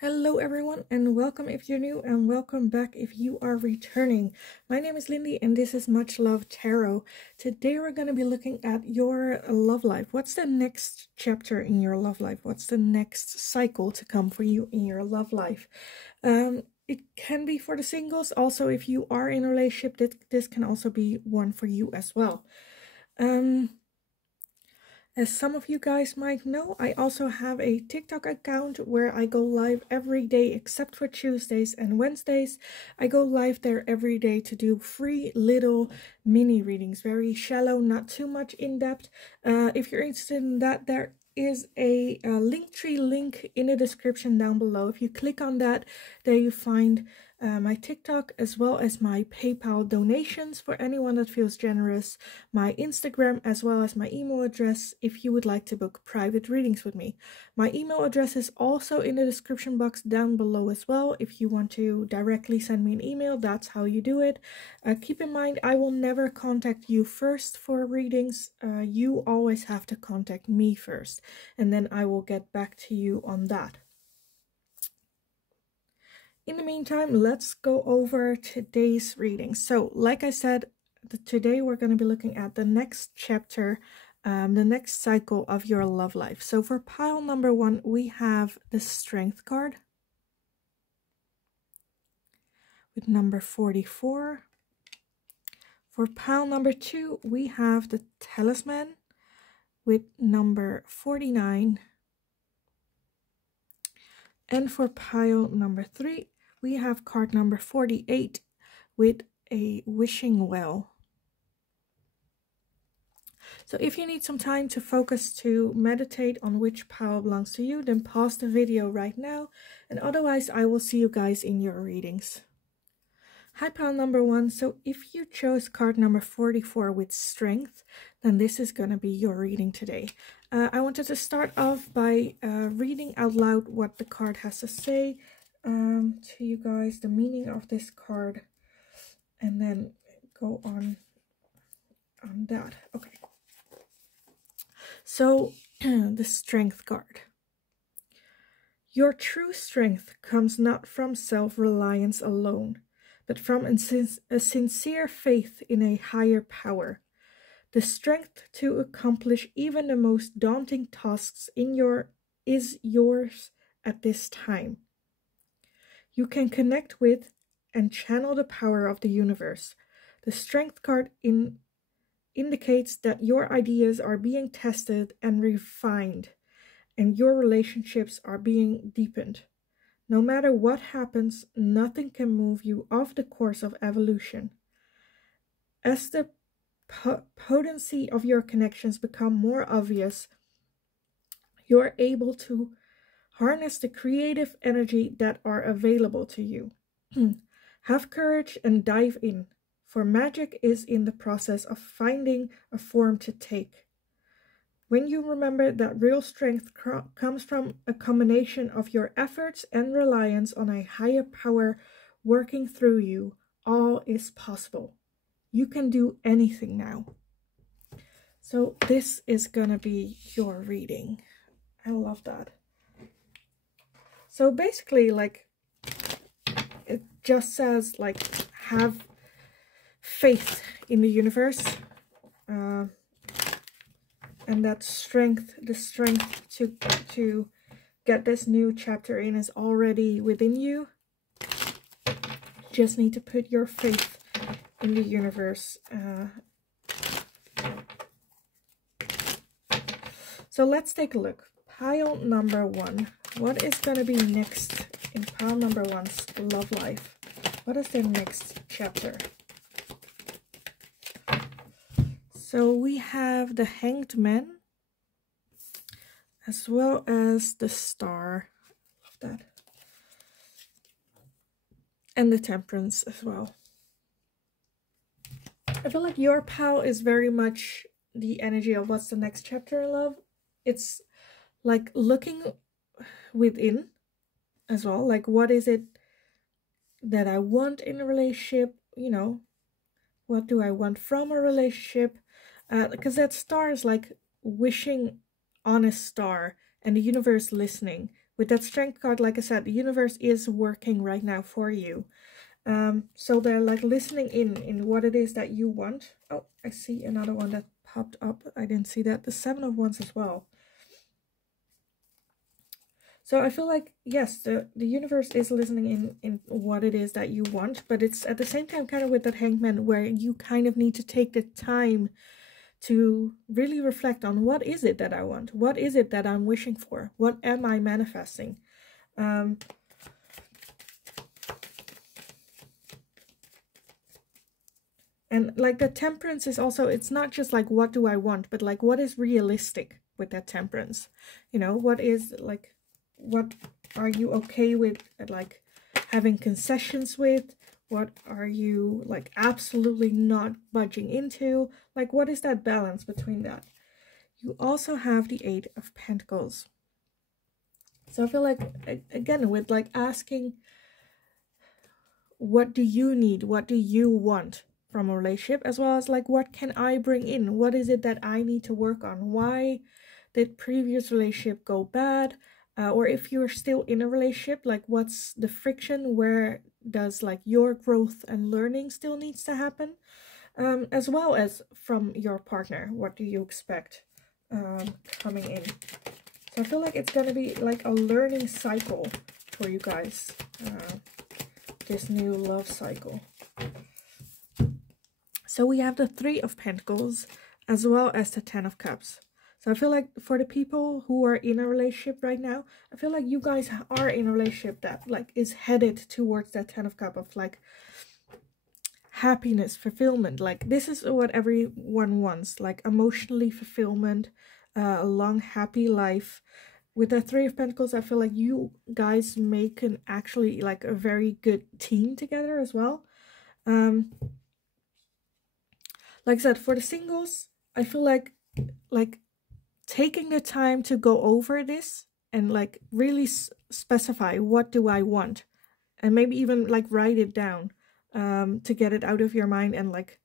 Hello everyone and welcome if you're new and welcome back if you are returning. My name is Lindy and this is Much Love Tarot. Today we're going to be looking at your love life. What's the next chapter in your love life? What's the next cycle to come for you in your love life? It can be for the singles. Also, if you are in a relationship, this can also be one for you as well. As some of you guys might know, I also have a TikTok account where I go live every day except for Tuesdays and Wednesdays. I go live there every day to do free little mini readings, very shallow, not too much in depth. If you're interested in that, there is a Linktree link in the description down below. If you click on that, there you find my TikTok as well as my PayPal donations for anyone that feels generous, my Instagram as well as my email address if you would like to book private readings with me. My email address is also in the description box down below as well. If you want to directly send me an email, that's how you do it. Keep in mind, I will never contact you first for readings. You always have to contact me first, and then I will get back to you on that. In the meantime, let's go over today's reading. So, like I said, today we're going to be looking at the next chapter, the next cycle of your love life. So for pile number 1, we have the Strength card with number 44. For pile number 2, we have the Talisman with number 49. And for pile number 3, we have card number 48 with a Wishing Well. So if you need some time to focus to meditate on which pile belongs to you, then pause the video right now, and otherwise I will see you guys in your readings. Hi pile number 1, so if you chose card number 44 with Strength, then this is going to be your reading today. I wanted to start off by reading out loud what the card has to say to you guys, the meaning of this card, and then go on that. Okay. So, the Strength card. Your true strength comes not from self-reliance alone, but from a sincere faith in a higher power. The strength to accomplish even the most daunting tasks is yours at this time. You can connect with and channel the power of the universe. The Strength card indicates that your ideas are being tested and refined, and your relationships are being deepened. No matter what happens, nothing can move you off the course of evolution. As the potency of your connections become more obvious, you're able to harness the creative energy that are available to you. Have courage and dive in, for magic is in the process of finding a form to take. When you remember that real strength comes from a combination of your efforts and reliance on a higher power working through you, all is possible. You can do anything now. So this is gonna be your reading. I love that. So basically, like, it just says, like, have faith in the universe. And that strength, the strength to get this new chapter in is already within you. You just need to put your faith in the universe. So let's take a look. Pile number 1. What is going to be next in pile number 1's love life? What is their next chapter? So we have the Hanged Man, as well as the Star. Love that. And the Temperance as well. I feel like your pile is very much the energy of what's the next chapter in love. It's like looking within as well. Like, what is it that I want in a relationship? You know, what do I want from a relationship? Because that Star is like wishing on a star and the universe listening, with that strength card, like I said, the universe is working right now for you. So they're like listening in what it is that you want. Oh, I see another one that popped up. I didn't see that. The 7 of Wands as well. So I feel like, yes, the universe is listening in what it is that you want, but it's at the same time kind of with that Hangman where you kind of need to take the time to really reflect on what is it that I want? What is it that I'm wishing for? What am I manifesting? And like the Temperance is also, it's not just like what do I want, but like what is realistic with that Temperance? You know, what is like, what are you okay with, like having concessions with? What are you like absolutely not budging into? Like what is that balance between that? You also have the 8 of Pentacles. So I feel like, again, with like asking, what do you need? What do you want from a relationship? As well as like, what can I bring in? What is it that I need to work on? Why did previous relationship go bad? Or if you're still in a relationship, like what's the friction? Where does like your growth and learning still needs to happen? As well as from your partner, what do you expect coming in? So I feel like it's going to be like a learning cycle for you guys, this new love cycle. So we have the 3 of Pentacles as well as the 10 of Cups. So I feel like for the people who are in a relationship right now, I feel like you guys are in a relationship that like is headed towards that 10 of Cups of like happiness, fulfillment. Like this is what everyone wants, like emotionally fulfillment, a long happy life. With the 3 of Pentacles, I feel like you guys make an actually like a very good team together as well. Like I said, for the singles, I feel like taking the time to go over this and like really specify what do I want, and maybe even like write it down to get it out of your mind, and like,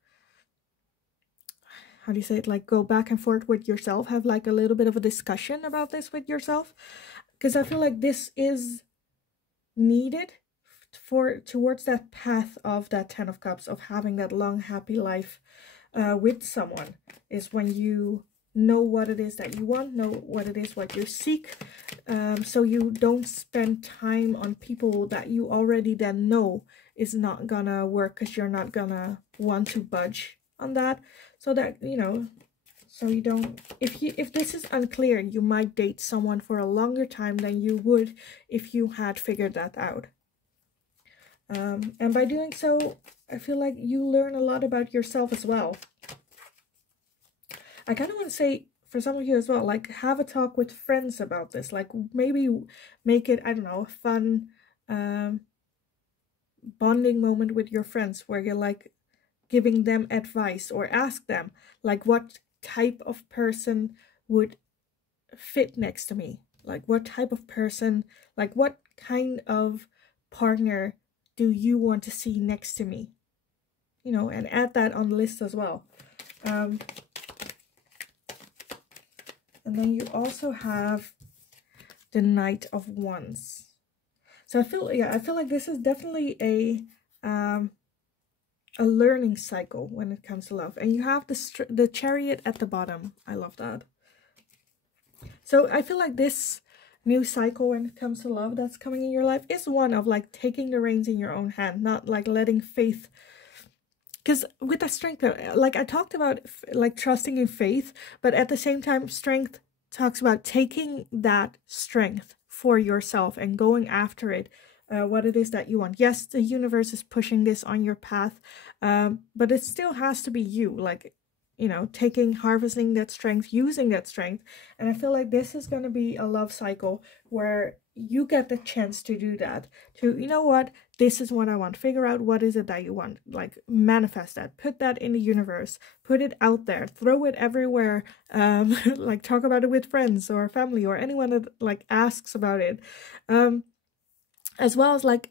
how do you say it, like go back and forth with yourself, have like a little bit of a discussion about this with yourself, because I feel like this is needed for towards that path of that 10 of Cups, of having that long happy life with someone, is when you know what it is that you want, know what it is what you seek, so you don't spend time on people that you already then know is not gonna work, because you're not gonna want to budge on that. So that, you know, so you don't, if this is unclear, you might date someone for a longer time than you would if you had figured that out. And by doing so, I feel like you learn a lot about yourself as well. I kind of want to say for some of you as well, like have a talk with friends about this. Like maybe make it, I don't know, a fun bonding moment with your friends where you're like giving them advice, or ask them like what type of person would fit next to me. Like what type of person, like what kind of partner do you want to see next to me? You know, and add that on the list as well. And then you also have the Knight of Wands. So I feel, yeah, I feel like this is definitely a learning cycle when it comes to love. And you have the Chariot at the bottom. I love that. So I feel like this new cycle when it comes to love that's coming in your life is one of like taking the reins in your own hand, not like letting faith. Because with that strength, like I talked about, like trusting in faith, but at the same time, strength talks about taking that strength for yourself and going after it, what it is that you want. Yes, the universe is pushing this on your path, but it still has to be you, like, you know, harvesting that strength, using that strength. And I feel like this is going to be a love cycle where you get the chance to do that, to, you know what, this is what I want, figure out what is it that you want, like manifest that, put that in the universe, put it out there, throw it everywhere, like talk about it with friends or family or anyone that like asks about it, as well as like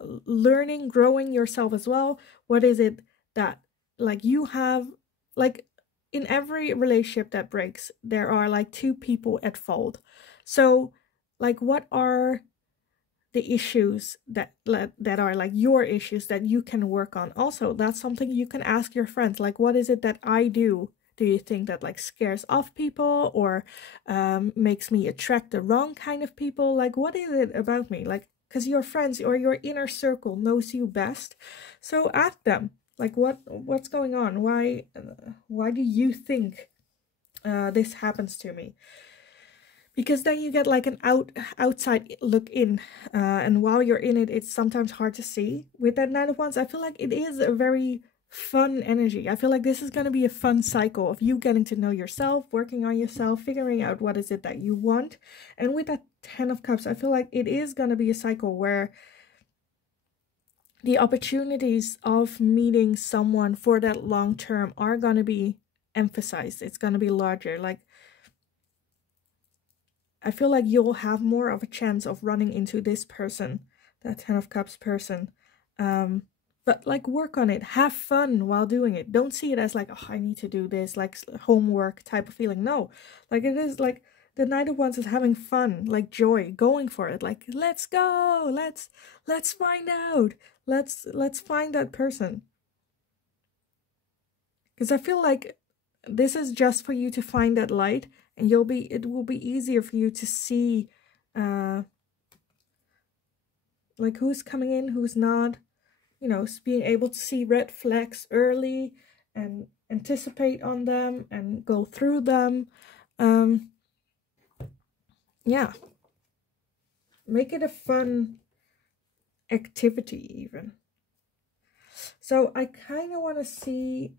learning, growing yourself as well. What is it that like you have, like in every relationship that breaks, there are like 2 people at fault. So like, what are the issues that are like your issues that you can work on? Also, that's something you can ask your friends. Like, what is it that I do you think that like scares off people, or makes me attract the wrong kind of people? Like, what is it about me? Like, because your friends or your inner circle knows you best, so ask them, like, what's going on? Why do you think this happens to me? Because then you get like an outside look in, and while you're in it, it's sometimes hard to see. With that Nine of Wands, I feel like it is a very fun energy. I feel like this is going to be a fun cycle of you getting to know yourself, working on yourself, figuring out what is it that you want. And with that Ten of Cups, I feel like it is going to be a cycle where the opportunities of meeting someone for that long term are going to be emphasized. It's going to be larger. Like, I feel like you'll have more of a chance of running into this person, that Ten of Cups person. But like, work on it. Have fun while doing it. Don't see it as like, oh, I need to do this, like homework type of feeling. No, like, it is like the Knight of Wands is having fun, like joy, going for it. Like, let's go, let's find out. Let's find that person. Because I feel like this is just for you to find that light, and it will be easier for you to see like who's coming in, who's not, you know, being able to see red flags early and anticipate on them and go through them. Yeah, make it a fun activity even. So I kind of want to see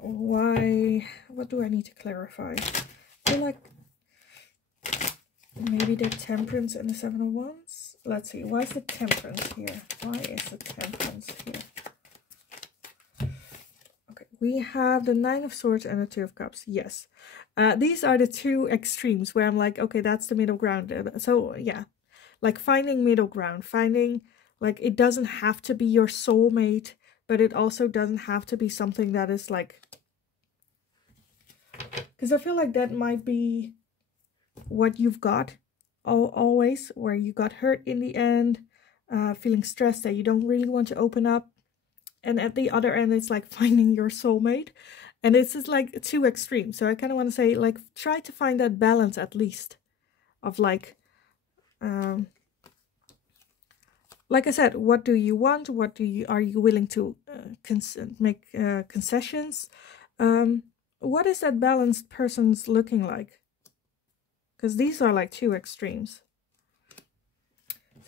what do I need to clarify? I feel like maybe the Temperance and the Seven of Wands. Let's see, why is the Temperance here? Why is the Temperance here? Okay, we have the Nine of Swords and the Two of Cups. Yes, these are the two extremes where I'm like, okay, that's the middle ground. So yeah, like finding middle ground, finding like it doesn't have to be your soulmate, but it also doesn't have to be something that is like, because I feel like that might be what you've got always, where you got hurt in the end, feeling stressed that you don't really want to open up. And at the other end, it's like finding your soulmate. And it's just like two extremes. So I kind of want to say, like, try to find that balance at least of like I said, what do you want? What are you willing to make concessions? What is that balanced person's looking like? Because these are like two extremes.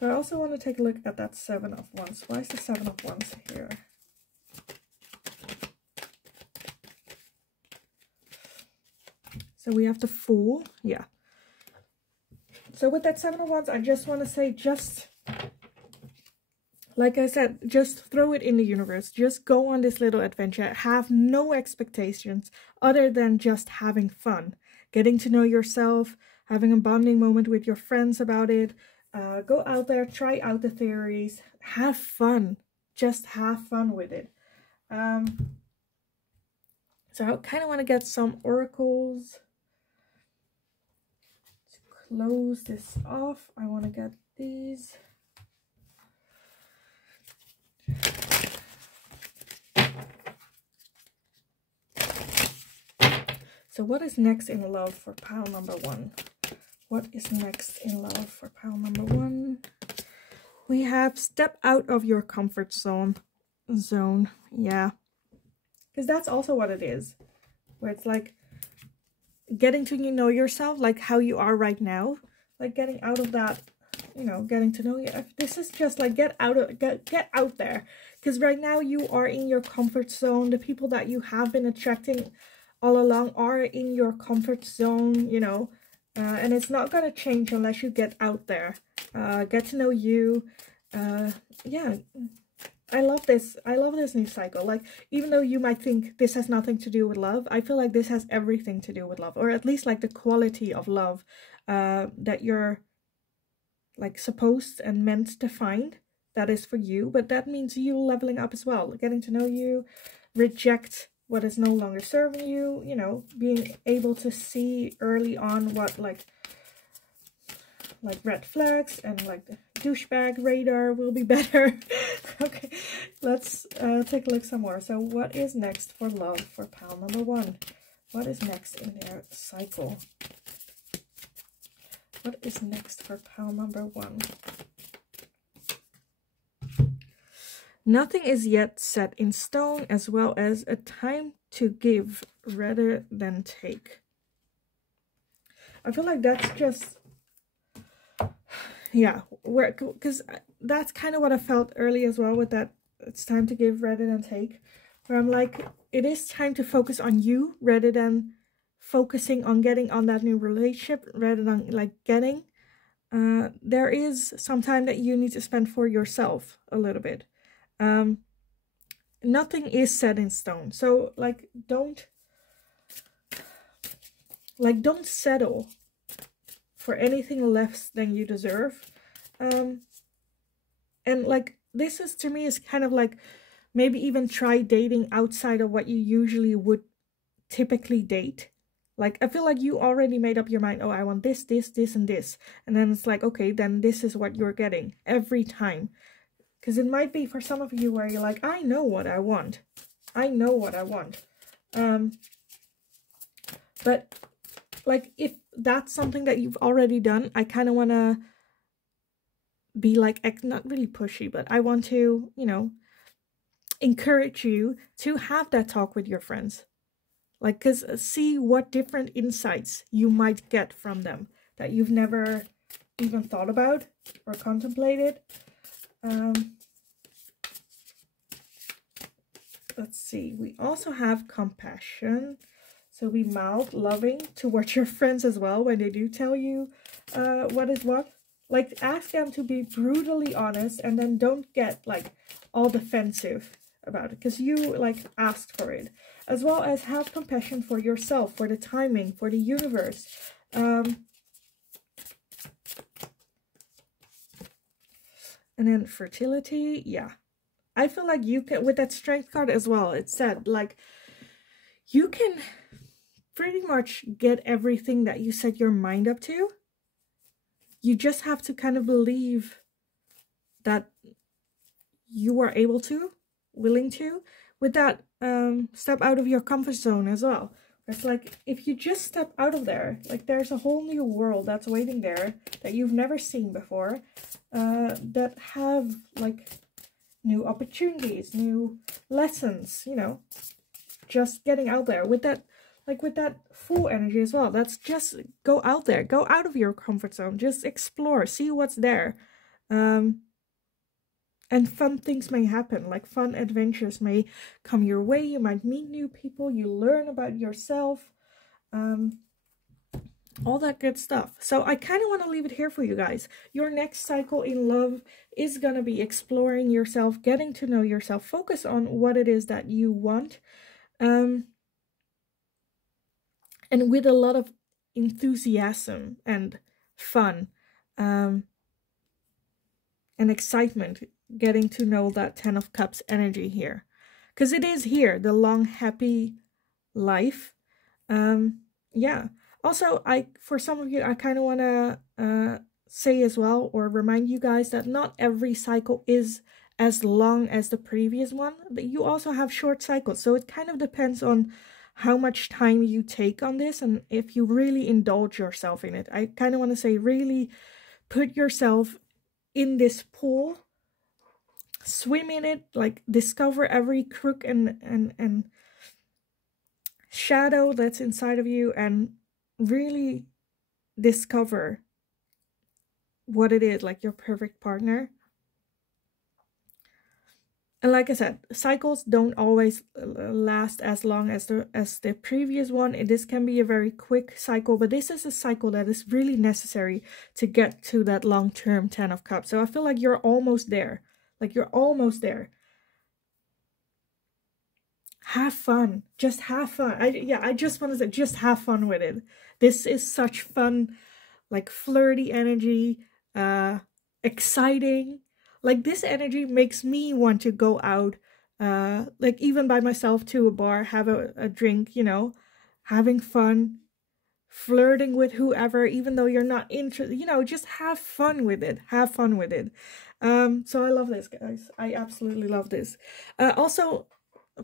So I also want to take a look at that Seven of Wands. Why is the Seven of Wands here? So we have the Fool. Yeah. So with that Seven of Wands, I just want to say, just like I said, just throw it in the universe. Just go on this little adventure. Have no expectations other than just having fun. Getting to know yourself, having a bonding moment with your friends about it. Go out there, try out the theories. Have fun. Just have fun with it. So I kind of want to get some oracles to close this off. I want to get these. So what is next in love for pile number 1? What is next in love for pile number 1? We have step out of your comfort zone. Yeah. Because that's also what it is. Where it's like getting to know yourself, like how you are right now. Like getting out of that, you know, getting to know you. This is just like get out there. Because right now you are in your comfort zone. The people that you have been attracting all along are in your comfort zone, you know. And it's not going to change unless you get out there. Get to know you. Yeah. I love this. I love this new cycle. Like, even though you might think this has nothing to do with love, I feel like this has everything to do with love. Or at least like the quality of love that you're like supposed and meant to find. That is for you. But that means you leveling up as well. Getting to know you. Reject what is no longer serving you. You know, being able to see early on what like like red flags and like the douchebag radar will be better. Okay, let's take a look some more. So what is next for love for pal number 1? What is next in their cycle? What is next for pal number 1? Nothing is yet set in stone, as well as a time to give rather than take. I feel like that's just, yeah, because that's kind of what I felt early as well with that. It's time to give rather than take, where I'm like, it is time to focus on you rather than focusing on getting on that new relationship, rather than like getting. There is some time that you need to spend for yourself a little bit. Nothing is set in stone, so like don't settle for anything less than you deserve. And like this is, to me, is kind of like maybe even try dating outside of what you usually would typically date. Like I feel like you already made up your mind, oh, I want this, this, this, and this, and then it's like, okay, then this is what you're getting every time. Because it might be for some of you where you're like, I know what I want. I know what I want. But like if that's something that you've already done, I kind of want to be like, not really pushy, but I want to, you know, encourage you to have that talk with your friends. Like, because see what different insights you might get from them that you've never even thought about or contemplated. Let's see, we also have compassion. So be mild, loving towards your friends as well when they do tell you what is what. Like ask them to be brutally honest, and then don't get like all defensive about it because you like asked for it. As well as have compassion for yourself, for the timing, for the universe. And then fertility, yeah. I feel like you can, with that strength card as well, it said like you can pretty much get everything that you set your mind up to. You just have to kind of believe that you are able to, willing to, with that step out of your comfort zone as well. It's like if you just step out of there, like there's a whole new world that's waiting there that you've never seen before, that have like new opportunities, new lessons, you know, just getting out there with that, like with that full energy as well. That's just go out there, go out of your comfort zone, just explore, see what's there. And fun things may happen, like fun adventures may come your way. You might meet new people, you learn about yourself, all that good stuff. So I kind of want to leave it here for you guys. Your next cycle in love is going to be exploring yourself, getting to know yourself, focus on what it is that you want. And with a lot of enthusiasm and fun, and excitement, getting to know that 10 of Cups energy here. Because it is here, the long, happy life. Yeah. Also, for some of you, I kind of want to say as well, or remind you guys that not every cycle is as long as the previous one. But you also have short cycles. So it kind of depends on how much time you take on this and if you really indulge yourself in it. I kind of want to say really put yourself in this pool, swim in it, like discover every crook and shadow that's inside of you, and really discover what it is, like your perfect partner. And like I said, cycles don't always last as long as the previous one. This can be a very quick cycle, but this is a cycle that is really necessary to get to that long-term 10 of Cups. So I feel like you're almost there. Like you're almost there. Have fun. Just have fun. I just want to say, just have fun with it. This is such fun, like flirty energy, exciting. Like this energy makes me want to go out, like even by myself to a bar, have a drink, you know, having fun, flirting with whoever, even though you're not interested. You know, just have fun with it. Have fun with it. So I love this, guys. I absolutely love this. Also,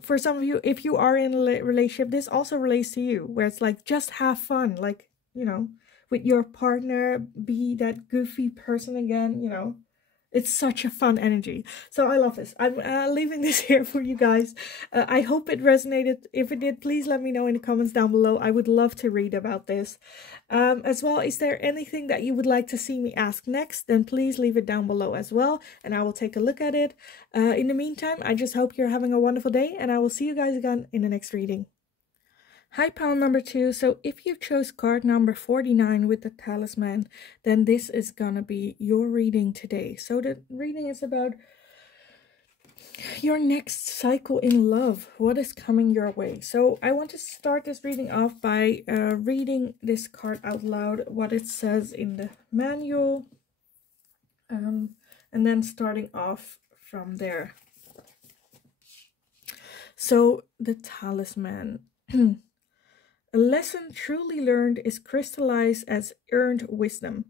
for some of you, if you are in a relationship, this also relates to you, where it's like, just have fun, like, you know, with your partner, be that goofy person again, you know. It's such a fun energy. So I love this. I'm leaving this here for you guys. I hope it resonated. If it did, please let me know in the comments down below. I would love to read about this. As well, is there anything that you would like to see me ask next? Then please leave it down below as well, and I will take a look at it. In the meantime, I just hope you're having a wonderful day, and I will see you guys again in the next reading. Hi, pile number 2. So if you chose card number 49 with the talisman, then this is gonna be your reading today. So the reading is about your next cycle in love. What is coming your way? So I want to start this reading off by reading this card out loud, what it says in the manual, and then starting off from there. So the talisman. A lesson truly learned is crystallized as earned wisdom.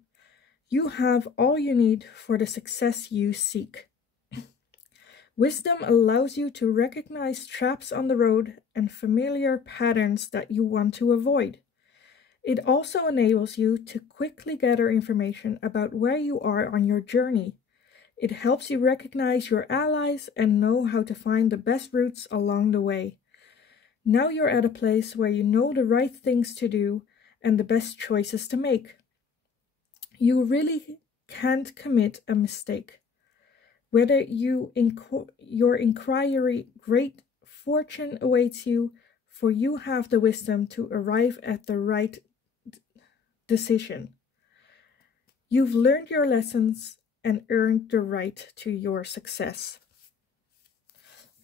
You have all you need for the success you seek. Wisdom allows you to recognize traps on the road and familiar patterns that you want to avoid. It also enables you to quickly gather information about where you are on your journey. It helps you recognize your allies and know how to find the best routes along the way. Now you're at a place where you know the right things to do and the best choices to make. You really can't commit a mistake. Whether your inquiry, great fortune awaits you, for you have the wisdom to arrive at the right decision. You've learned your lessons and earned the right to your success.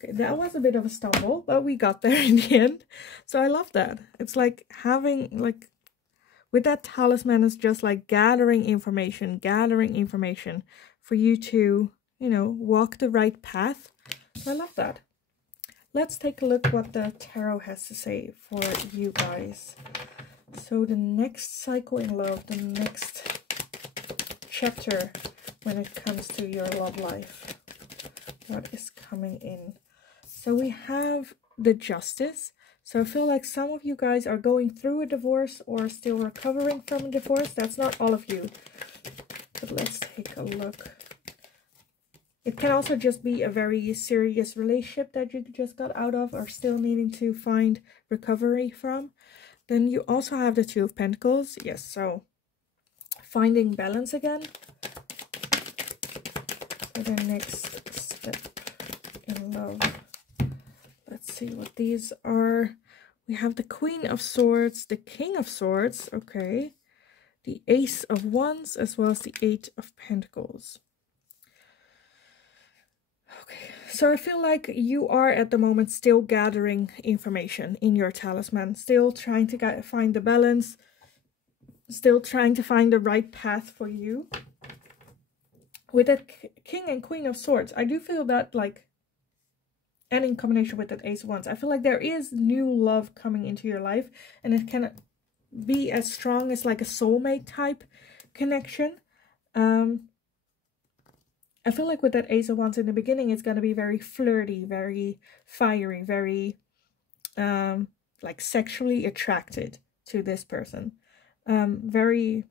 Okay, that was a bit of a stumble, but we got there in the end. So I love that. It's like having, like, with that talisman, it's just like gathering information for you to, you know, walk the right path. So I love that. Let's take a look what the tarot has to say for you guys. So the next cycle in love, the next chapter when it comes to your love life. What is coming in? So we have the Justice. So I feel like some of you guys are going through a divorce or still recovering from a divorce. That's not all of you. But let's take a look. It can also just be a very serious relationship that you just got out of or still needing to find recovery from. Then you also have the Two of Pentacles. Yes, so finding balance again. So the next step in love. Let's see what these are. We have the Queen of Swords, the King of Swords, okay. The Ace of Wands, as well as the Eight of Pentacles. Okay, so I feel like you are at the moment still gathering information in your talisman, still trying to find the balance, still trying to find the right path for you. With that King and Queen of Swords, I do feel that, like, and in combination with that Ace of Wands, I feel like there is new love coming into your life, and it can be as strong as like a soulmate type connection. I feel like with that Ace of Wands in the beginning, it's going to be very flirty, very fiery, very like sexually attracted to this person. Very,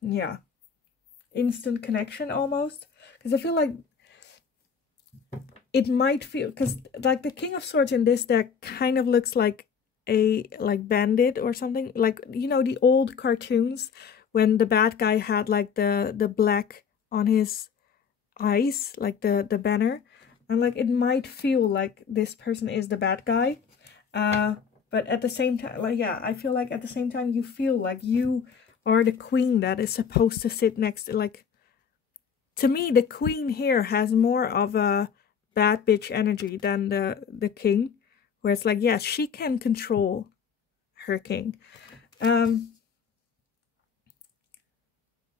yeah, instant connection almost. Because I feel like it might feel, because like the King of Swords in this deck kind of looks like a bandit or something, like, you know, the old cartoons when the bad guy had like the black on his eyes, like the banner. And like it might feel like this person is the bad guy, but at the same time, like, yeah, I feel like at the same time you feel like you are the queen that is supposed to sit next to, like, to me the queen here has more of a bad bitch energy than the king, where it's like, yes, she can control her king.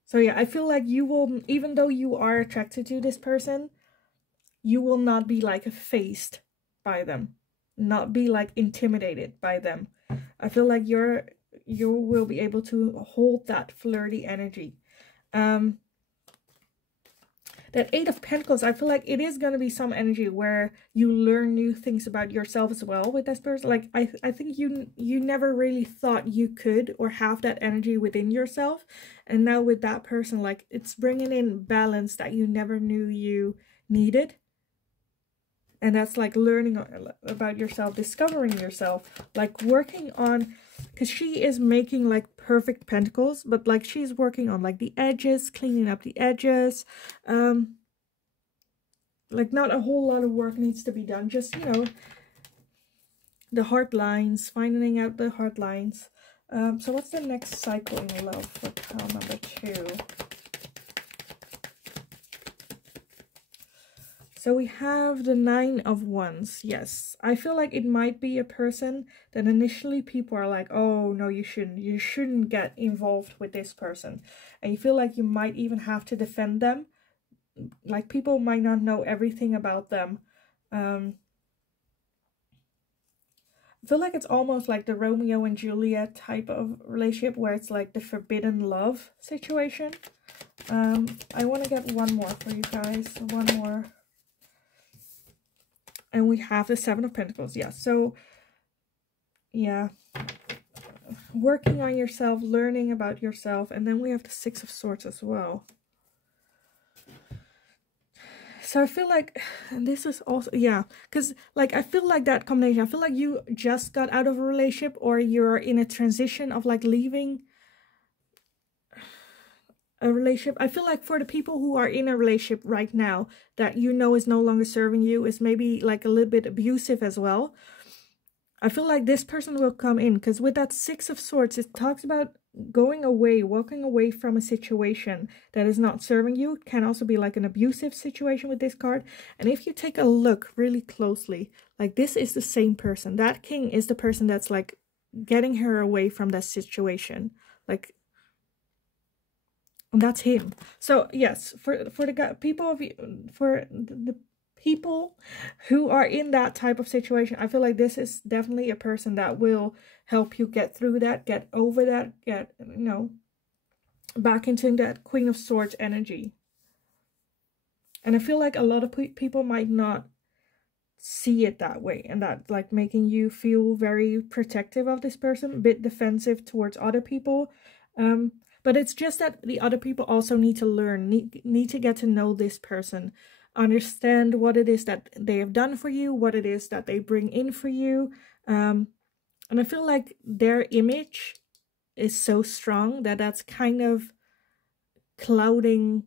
So yeah, I feel like you will, even though you are attracted to this person, you will not be like phased by them, not be like intimidated by them. I feel like you're you will be able to hold that flirty energy. That Eight of Pentacles, I feel like it is going to be some energy where you learn new things about yourself as well with this person. Like, I think you never really thought you could or have that energy within yourself. And now with that person, like, it's bringing in balance that you never knew you needed. And that's like learning about yourself, discovering yourself, like working on, because she is making like perfect pentacles, but like she's working on like the edges, cleaning up the edges. Like not a whole lot of work needs to be done. Just, you know, the heart lines, finding out the heart lines. So what's the next cycle in love for pile number 2? So we have the Nine of Wands. Yes, I feel like it might be a person that initially people are like, oh, no, you shouldn't get involved with this person. And you feel like you might even have to defend them. Like people might not know everything about them. I feel like it's almost like the Romeo and Juliet type of relationship where it's like the forbidden love situation. I want to get one more for you guys. One more. And we have the Seven of Pentacles. Yeah, so, yeah. Working on yourself, learning about yourself. And then we have the Six of Swords as well. So I feel like, and this is also, yeah. Because, like, I feel like that combination. I feel like you just got out of a relationship or you're in a transition of, like, leaving a relationship. I feel like for the people who are in a relationship right now that you know is no longer serving you, is maybe like a little bit abusive as well, I feel like this person will come in, because with that Six of Swords, it talks about going away, walking away from a situation that is not serving you. It can also be like an abusive situation with this card. And if you take a look really closely, like this is the same person. That King is the person that's like getting her away from that situation. Like, and that's him. So yes, for the people of you, for the people who are in that type of situation, I feel like this is definitely a person that will help you get through that, get over that, get, you know, back into that Queen of Swords energy. And I feel like a lot of people might not see it that way, and that like making you feel very protective of this person, a bit defensive towards other people. But it's just that the other people also need to learn, need to get to know this person, understand what it is that they have done for you, what it is that they bring in for you. And I feel like their image is so strong that that's kind of clouding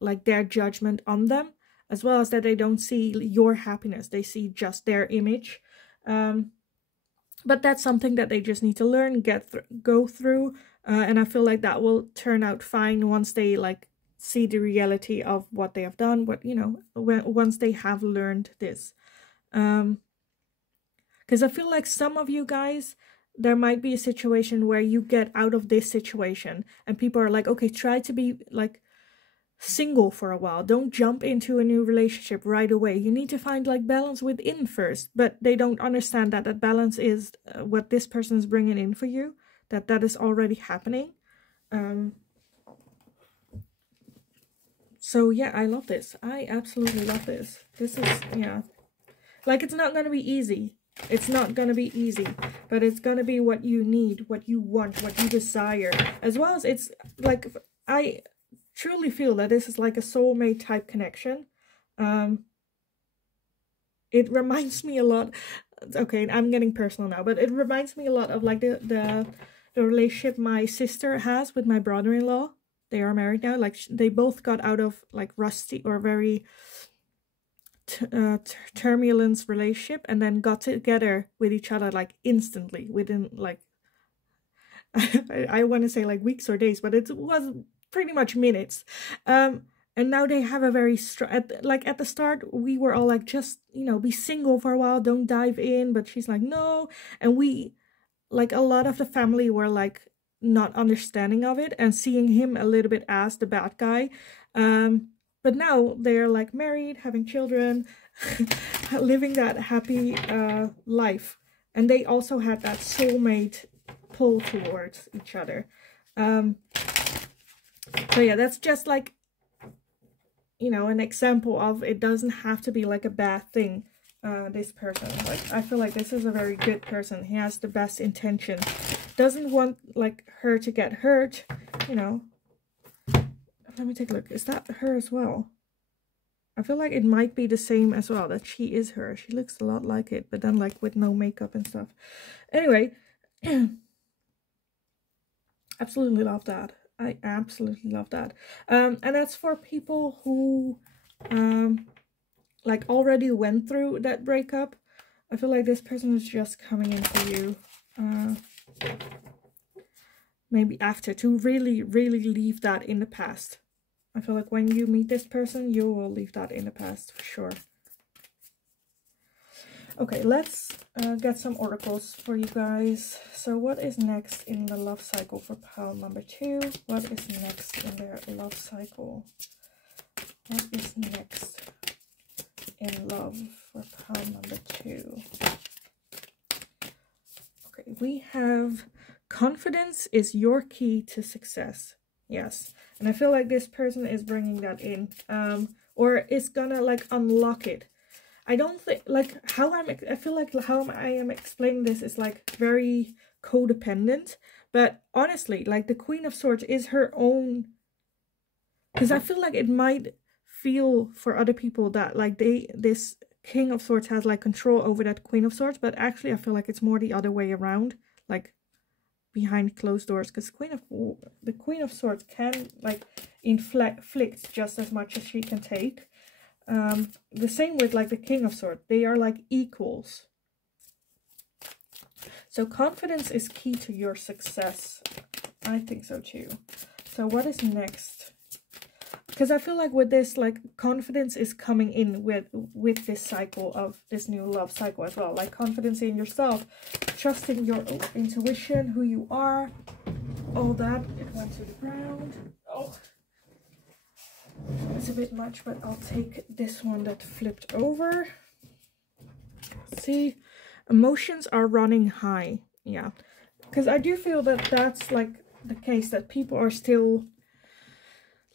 like their judgment on them, as well as that they don't see your happiness. They see just their image. But that's something that they just need to learn, go through. And I feel like that will turn out fine once they like see the reality of what they have done, what, you know, once they have learned this. Because I feel like some of you guys, there might be a situation where you get out of this situation and people are like, okay, try to be like single for a while. Don't jump into a new relationship right away. You need to find like balance within first. But they don't understand that that balance is what this person is bringing in for you. That is already happening. So yeah, I love this. I absolutely love this. This is, yeah. Like, it's not going to be easy. It's not going to be easy. But it's going to be what you need, what you want, what you desire. As well as it's like, I truly feel that this is like a soulmate type connection. It reminds me a lot, okay, I'm getting personal now, but it reminds me a lot of like the relationship my sister has with my brother-in-law. They are married now. Like, they both got out of like rusty or very turbulent relationship, and then got together with each other like instantly within like I want to say like weeks or days, but it was pretty much minutes. And now they have a very like at the start we were all like, just, you know, be single for a while, don't dive in. But she's like, no. And we, like, a lot of the family were like not understanding of it and seeing him a little bit as the bad guy. But now they're like married, having children, living that happy life. And they also had that soulmate pull towards each other. So yeah, that's just like, you know, an example of it doesn't have to be like a bad thing. This person, like, I feel like this is a very good person. He has the best intention, doesn't want like her to get hurt, you know. Let me take a look. Is that her as well? I feel like it might be the same as well, that she is her. She looks a lot like it, but then like with no makeup and stuff. Anyway, absolutely love that. I absolutely love that. And that's for people who like already went through that breakup. I feel like this person is just coming in for you. Maybe after, to really, really leave that in the past. I feel like when you meet this person, you will leave that in the past for sure. Okay, let's get some oracles for you guys. So what is next in the love cycle for pile number 2? What is next in their love cycle? What is next in love for pile number 2? Okay, we have confidence is your key to success. Yes, and I feel like this person is bringing that in, or is gonna like unlock it. I don't think, like, I feel like how I am explaining this is like very codependent, but honestly, like the Queen of Swords is her own, because I feel like it might feel for other people that like this King of Swords has like control over that Queen of Swords, but actually I feel like it's more the other way around, like behind closed doors, because the Queen of Swords can like inflict just as much as she can take. The same with like the King of Swords. They are like equals. So confidence is key to your success. I think so too. So what is next? Because I feel like with this, like, confidence is coming in with this cycle of this new love cycle as well. Like confidence in yourself, trusting your intuition, who you are, all that. It went to the ground. Oh, it's a bit much, but I'll take this one that flipped over. See, emotions are running high. Yeah, because I do feel that that's like the case, that people are still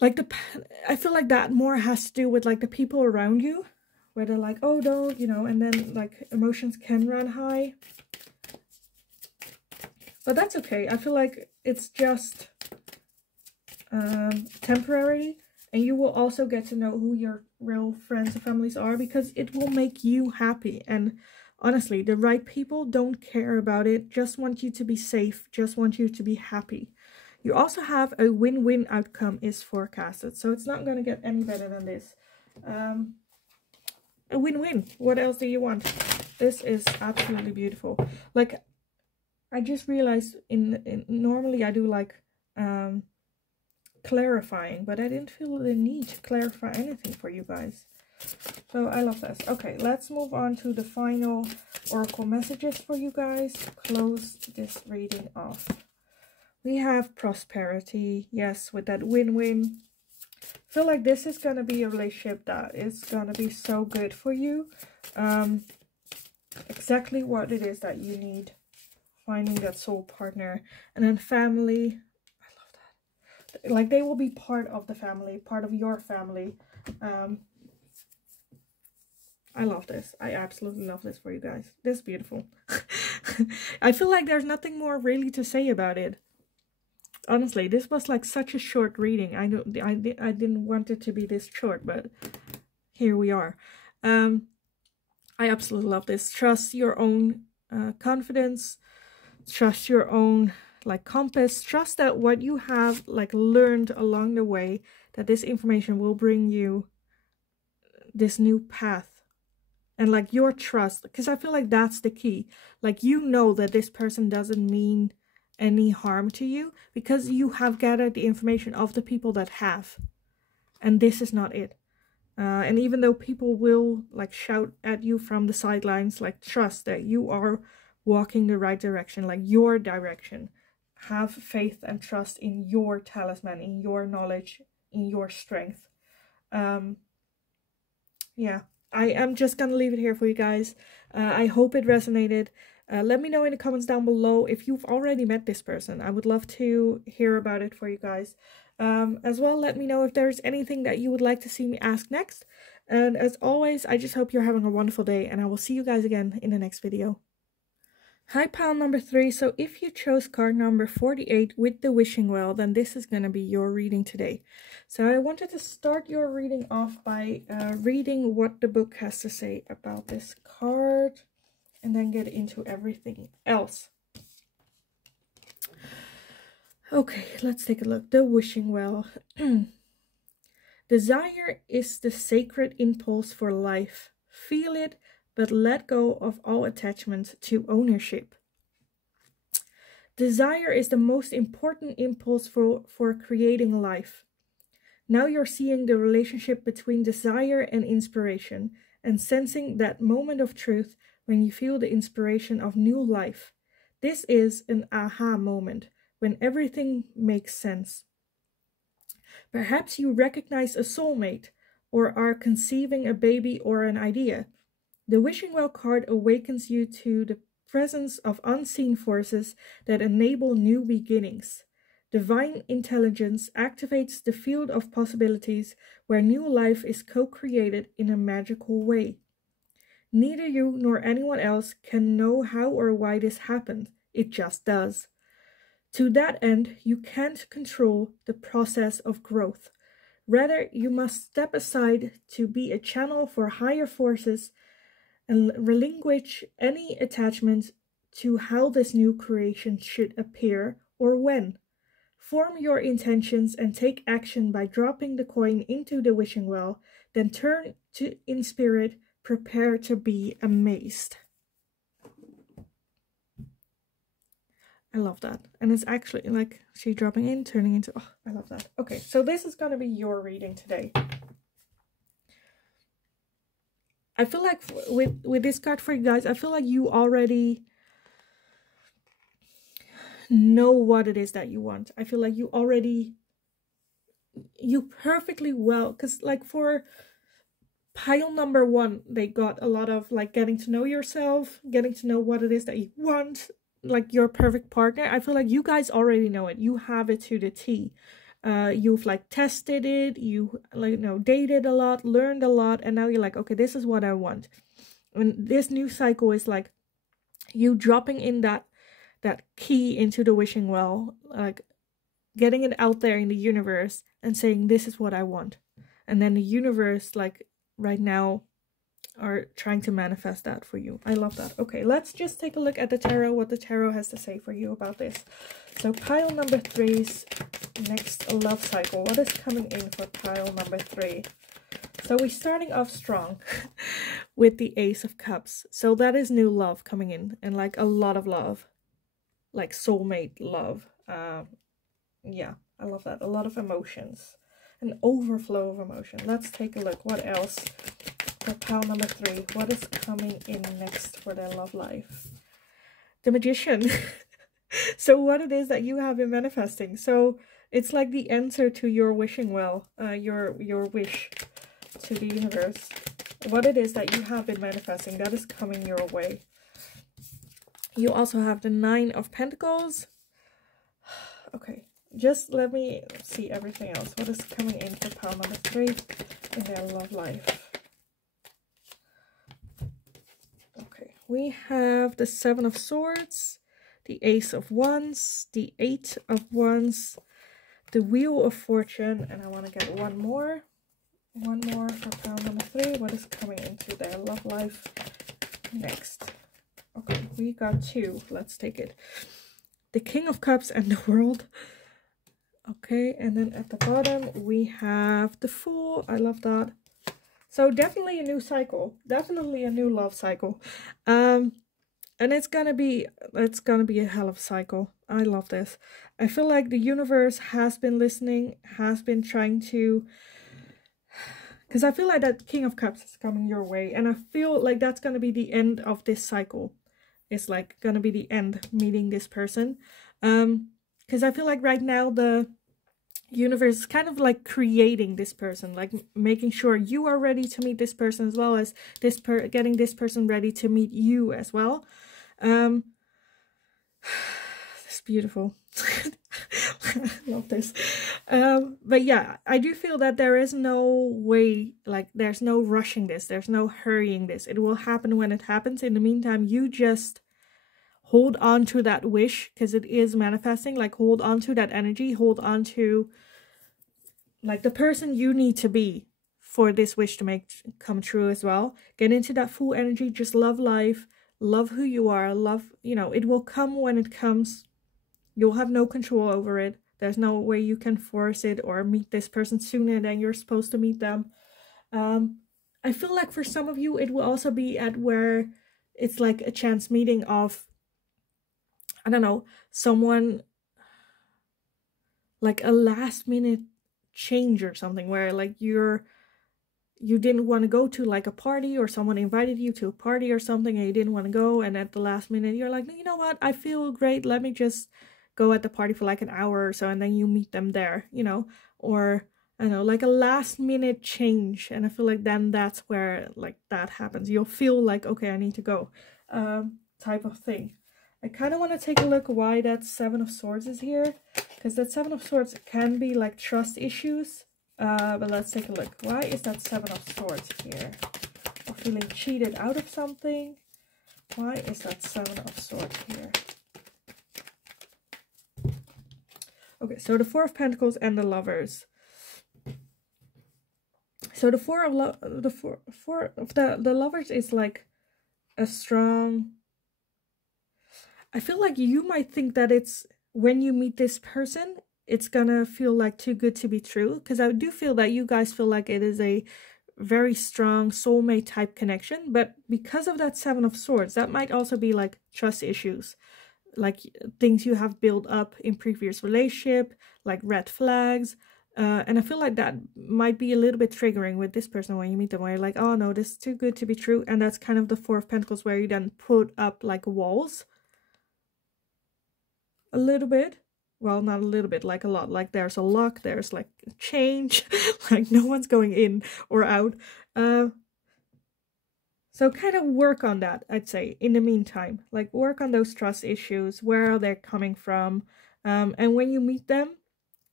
like I feel like that more has to do with like the people around you, where they're like, oh, don't, you know, and then like emotions can run high. But that's okay. I feel like it's just temporary, and you will also get to know who your real friends and families are, because it will make you happy. And honestly, the right people don't care about it, just want you to be safe, just want you to be happy. You also have a win-win outcome is forecasted, so it's not going to get any better than this. A win-win. What else do you want? This is absolutely beautiful. Like, I just realized normally I do like clarifying, but I didn't feel the need to clarify anything for you guys. So I love this. Okay, let's move on to the final oracle messages for you guys to close this reading off. We have prosperity, yes, with that win-win. I feel like this is going to be a relationship that is going to be so good for you. Exactly what it is that you need. Finding that soul partner. And then family. I love that. Like, they will be part of the family, part of your family. I love this. I absolutely love this for you guys. This is beautiful. I feel like there's nothing more really to say about it. Honestly, this was like such a short reading. I didn't want it to be this short, but here we are. I absolutely love this. Trust your own confidence. Trust your own like compass. Trust that what you have like learned along the way, that this information will bring you this new path. And like your trust, because I feel like that's the key. Like, you know that this person doesn't mean any harm to you, because you have gathered the information of the people that have, and this is not it. And even though people will like shout at you from the sidelines, like, trust that you are walking the right direction, like your direction. Have faith and trust in your talisman, in your knowledge, in your strength. Yeah, I am just gonna leave it here for you guys. I hope it resonated. Let me know in the comments down below if you've already met this person. I would love to hear about it for you guys. As well, let me know if there's anything that you would like to see me ask next. And as always, I just hope you're having a wonderful day, and I will see you guys again in the next video. Hi, pile number 3. So if you chose card number 48 with the wishing well, then this is going to be your reading today. So I wanted to start your reading off by reading what the book has to say about this card, and then get into everything else. Okay, let's take a look. The wishing well. Desire is the sacred impulse for life. Feel it, but let go of all attachment to ownership. Desire is the most important impulse for creating life. Now you're seeing the relationship between desire and inspiration, and sensing that moment of truth when you feel the inspiration of new life. This is an aha moment, when everything makes sense. Perhaps you recognize a soulmate, or are conceiving a baby or an idea. The wishing well card awakens you to the presence of unseen forces that enable new beginnings. Divine intelligence activates the field of possibilities where new life is co-created in a magical way. Neither you nor anyone else can know how or why this happened. It just does. To that end, you can't control the process of growth. Rather, you must step aside to be a channel for higher forces and relinquish any attachment to how this new creation should appear or when. Form your intentions and take action by dropping the coin into the wishing well, then turn to in spirit, prepare to be amazed. I love that. And it's actually like she dropping in, turning into, oh, I love that. Okay, so this is going to be your reading today. I feel like with this card for you guys, I feel like you already know what it is that you want. I feel like you perfectly well, because like for pile number 1, they got a lot of like getting to know yourself, getting to know what it is that you want, like your perfect partner. I feel like you guys already know it. You have it to the T. You've like tested it, you like dated a lot, learned a lot, and now you're like, okay, this is what I want. And this new cycle is like you dropping in that key into the wishing well, like getting it out there in the universe and saying, this is what I want. And then the universe, like right now, are trying to manifest that for you. I love that. Okay, let's just take a look at the tarot, what the tarot has to say for you about this. So pile number 3's next love cycle. What is coming in for pile number 3? So we're starting off strong with the Ace of Cups. So that is new love coming in, and like a lot of love, like soulmate love. Yeah, I love that. A lot of emotions, an overflow of emotion. Let's take a look. What else? For pile number 3, what is coming in next for their love life? The Magician. So what it is that you have been manifesting. So it's like the answer to your wishing well, your wish to the universe. What it is that you have been manifesting, that is coming your way. You also have the 9 of Pentacles. Okay, just let me see everything else. What is coming in for pile number 3 in their love life? We have the 7 of Swords, the Ace of Wands, the 8 of Wands, the Wheel of Fortune, and I want to get one more for pile number 3. What is coming into their love life next? Okay, we got 2. Let's take it. The King of Cups and the World. Okay, and then at the bottom we have the Fool. I love that. So definitely a new cycle, definitely a new love cycle, and it's gonna be a hell of a cycle. I love this. I feel like the universe has been listening, has been trying to, because I feel like that King of Cups is coming your way, and I feel like that's gonna be the end of this cycle. It's like gonna be the end, meeting this person, because I feel like right now the universe is kind of like creating this person, like making sure you are ready to meet this person, as well as getting this person ready to meet you as well. It's beautiful. I love this. But yeah, I do feel that there is no way, like there's no rushing this, there's no hurrying this. It will happen when it happens. In the meantime, you just hold on to that wish, because it is manifesting. Like, hold on to that energy, hold on to like the person you need to be for this wish to come true as well. Get into that full energy, just love life, love who you are, love, you know, it will come when it comes. You'll have no control over it. There's no way you can force it or meet this person sooner than you're supposed to meet them. I feel like for some of you, it will also be at where it's like a chance meeting of, I don't know, someone, like a last minute change or something, where like you didn't want to go to like a party, or someone invited you to a party or something and you didn't want to go, and at the last minute you're like, you know what, I feel great, let me just go at the party for like an hour or so, and then you meet them there, you know, or I don't know, like a last minute change. And I feel like then that's where like that happens. You'll feel like, okay, I need to go, type of thing. I kind of want to take a look why that Seven of Swords is here, because that Seven of Swords can be like trust issues. But let's take a look. Why is that Seven of Swords here? Or feeling cheated out of something. Why is that Seven of Swords here? Okay, so the Four of Pentacles and the Lovers. So the the Lovers is like a strong. I feel like you might think that it's when you meet this person, it's gonna feel like too good to be true, because I do feel that you guys feel like it is a very strong soulmate type connection. But because of that Seven of Swords, that might also be like trust issues, like things you have built up in previous relationship, like red flags. And I feel like that might be a little bit triggering with this person when you meet them, where you're like, oh no, this is too good to be true. And that's kind of the Four of Pentacles, where you then put up like walls a little bit. Well, not a little bit, like a lot. Like there's a lock, there's like a change, like no one's going in or out. So kind of work on that, I'd say, in the meantime. Like work on those trust issues. Where are they coming from? And when you meet them,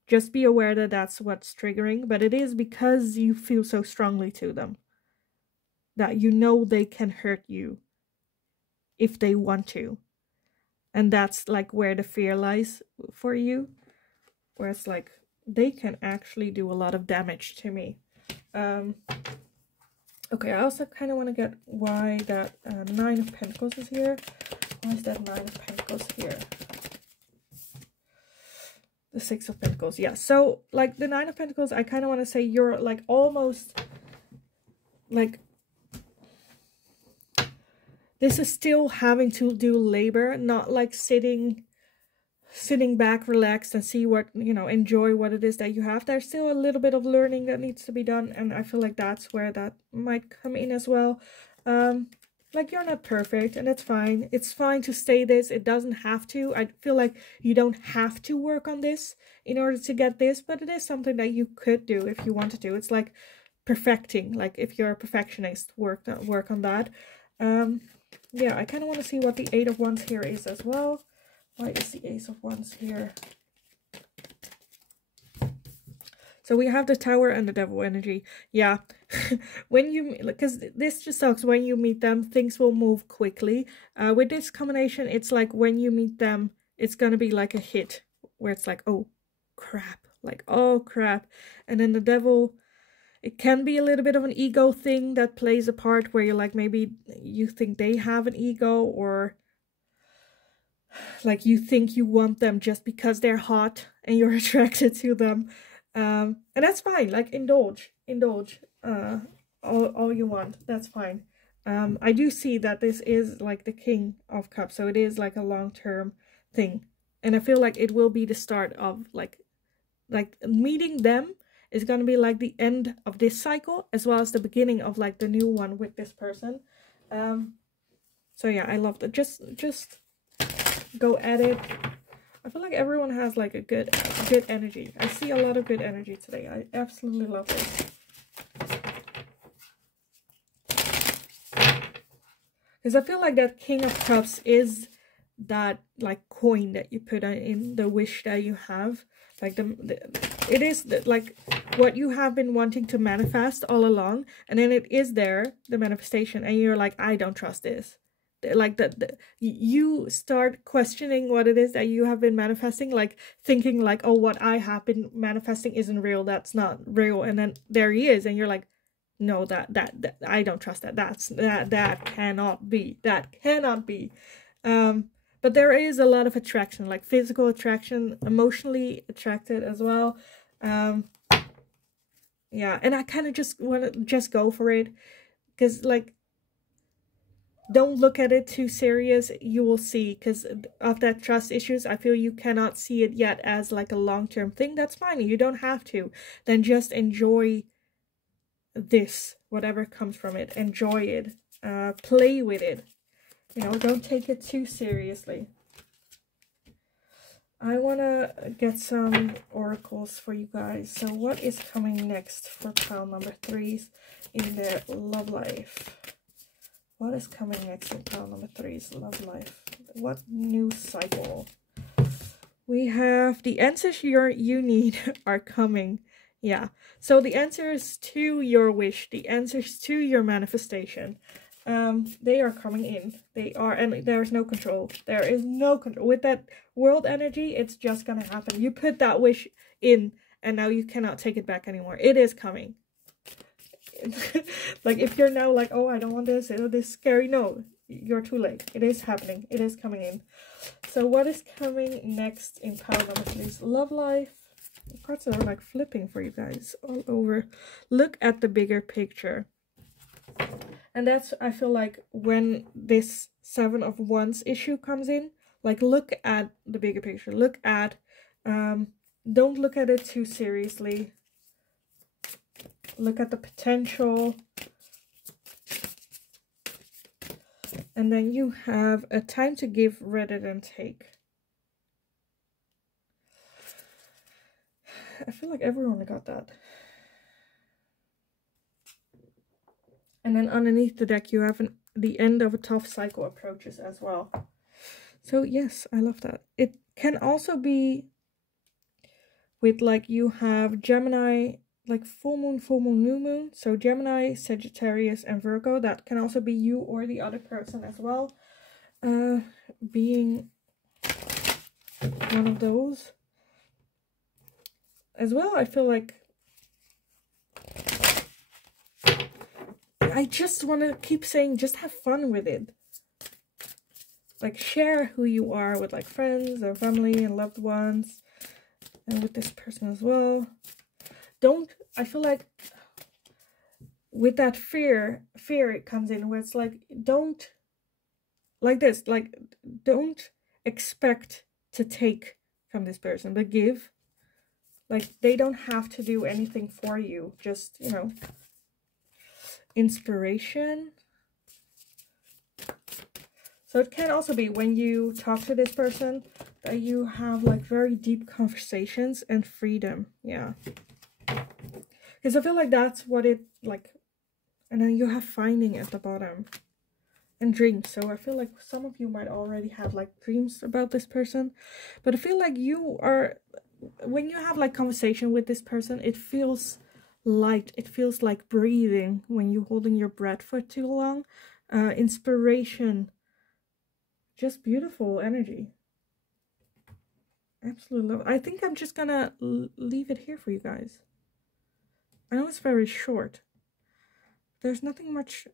just be aware that that's what's triggering. But it is because you feel so strongly to them, that you know they can hurt you if they want to. And that's like where the fear lies for you. Where it's like, they can actually do a lot of damage to me. Okay, I also kind of want to get why that Nine of Pentacles is here. Why is that Nine of Pentacles here? The Six of Pentacles, yeah. So, like, the Nine of Pentacles, I kind of want to say you're, like, almost, like, this is still having to do labor, not like sitting back, relaxed, and see what, you know, enjoy what it is that you have. There's still a little bit of learning that needs to be done, and I feel like that's where that might come in as well. Like, you're not perfect, and that's fine. It's fine to say this. It doesn't have to. I feel like you don't have to work on this in order to get this, but it is something that you could do if you wanted to. It's like perfecting. Like, if you're a perfectionist, work on that. Yeah, I kind of want to see what the Eight of Wands here is as well. Why is the Ace of Wands here? So we have the Tower and the Devil energy. Yeah, when you, because this just sucks. When you meet them, things will move quickly. With this combination, it's like when you meet them, it's gonna be like a hit, where it's like, oh crap, like, oh crap. And then the Devil, it can be a little bit of an ego thing that plays a part, where you're like, maybe you think they have an ego, or like you think you want them just because they're hot and you're attracted to them. And that's fine. Like, indulge all you want. That's fine. I do see that this is like the King of Cups, so it is like a long-term thing, and I feel like it will be the start of like meeting them is going to be like the end of this cycle, as well as the beginning of like the new one with this person. So yeah, I love that. Just go at it. I feel like everyone has like a good energy. I see a lot of good energy today. I absolutely love this. Because I feel like that King of Cups is that like coin that you put in the wish that you have. Like it is like what you have been wanting to manifest all along, and then it is there, the manifestation, and you're like, I don't trust this. Like you start questioning what it is that you have been manifesting, like thinking like, oh, what I have been manifesting isn't real, that's not real, and then there he is, and you're like, no, that I don't trust that. That cannot be. But there is a lot of attraction, like physical attraction, emotionally attracted as well. Yeah, and I kind of just want to just go for it, because like, don't look at it too serious. You will see, because of that trust issues, I feel you cannot see it yet as like a long-term thing. That's fine. You don't have to. Then just enjoy this, whatever comes from it. Enjoy it. Play with it. You know, don't take it too seriously. I want to get some oracles for you guys. So what is coming next for pile number 3s in their love life? What is coming next in pile number 3's love life? What new cycle? We have the answers you need are coming. Yeah. So the answers to your wish, the answers to your manifestation, they are coming in. They are, and there's no control. There is no control. With that world energy, it's just gonna happen. You put that wish in, and now you cannot take it back anymore. It is coming. Like, if you're now like, oh, I don't want this, this is scary, no, you're too late. It is happening. It is coming in. So what is coming next in pile number 3's love life? The cards are like flipping for you guys all over. Look at the bigger picture. And that's, I feel like, when this 7 of Wands issue comes in, like, look at the bigger picture. Look at, don't look at it too seriously. Look at the potential. And then you have a time to give rather than take. I feel like everyone got that. And then underneath the deck, you have the end of a tough cycle approaches as well. So yes, I love that. It can also be with, like, you have Gemini, like full moon, new moon. So Gemini, Sagittarius, and Virgo. That can also be you or the other person as well. Being one of those as well. I feel like I just want to keep saying, just have fun with it. Like, share who you are with, like, friends or family and loved ones, and with this person as well. Don't, I feel like with that fear it comes in, where it's like, don't, like this, like, don't expect to take from this person, but give. Like, they don't have to do anything for you. Just, you know, inspiration. So it can also be when you talk to this person that you have, like, very deep conversations and freedom. Yeah. Because I feel like that's what it, like, and then you have finding at the bottom. And dreams. So I feel like some of you might already have, like, dreams about this person. But I feel like you are, when you have, like, conversation with this person, it feels light. It feels like breathing when you're holding your breath for too long. Inspiration. Just beautiful energy. Absolutely love it. I think I'm just gonna leave it here for you guys. I know it's very short. There's nothing much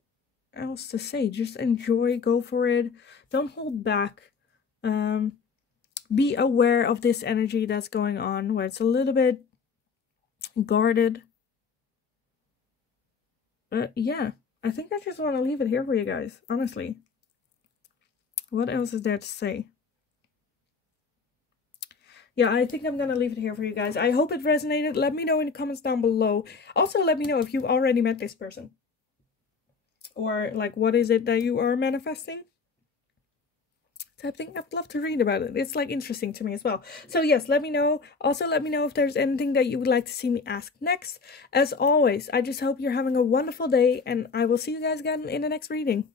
else to say. Just enjoy, go for it. Don't hold back. Be aware of this energy that's going on, where it's a little bit guarded. Yeah, I think I just want to leave it here for you guys, honestly. What else is there to say? Yeah, I think I'm gonna leave it here for you guys. I hope it resonated. Let me know in the comments down below. Also, let me know if you already met this person. Or, like, what is it that you are manifesting? Type thing. I'd love to read about it. It's, like, interesting to me as well. So yes, let me know. Also, let me know if there's anything that you would like to see me ask next. As always, I just hope you're having a wonderful day, and I will see you guys again in the next reading.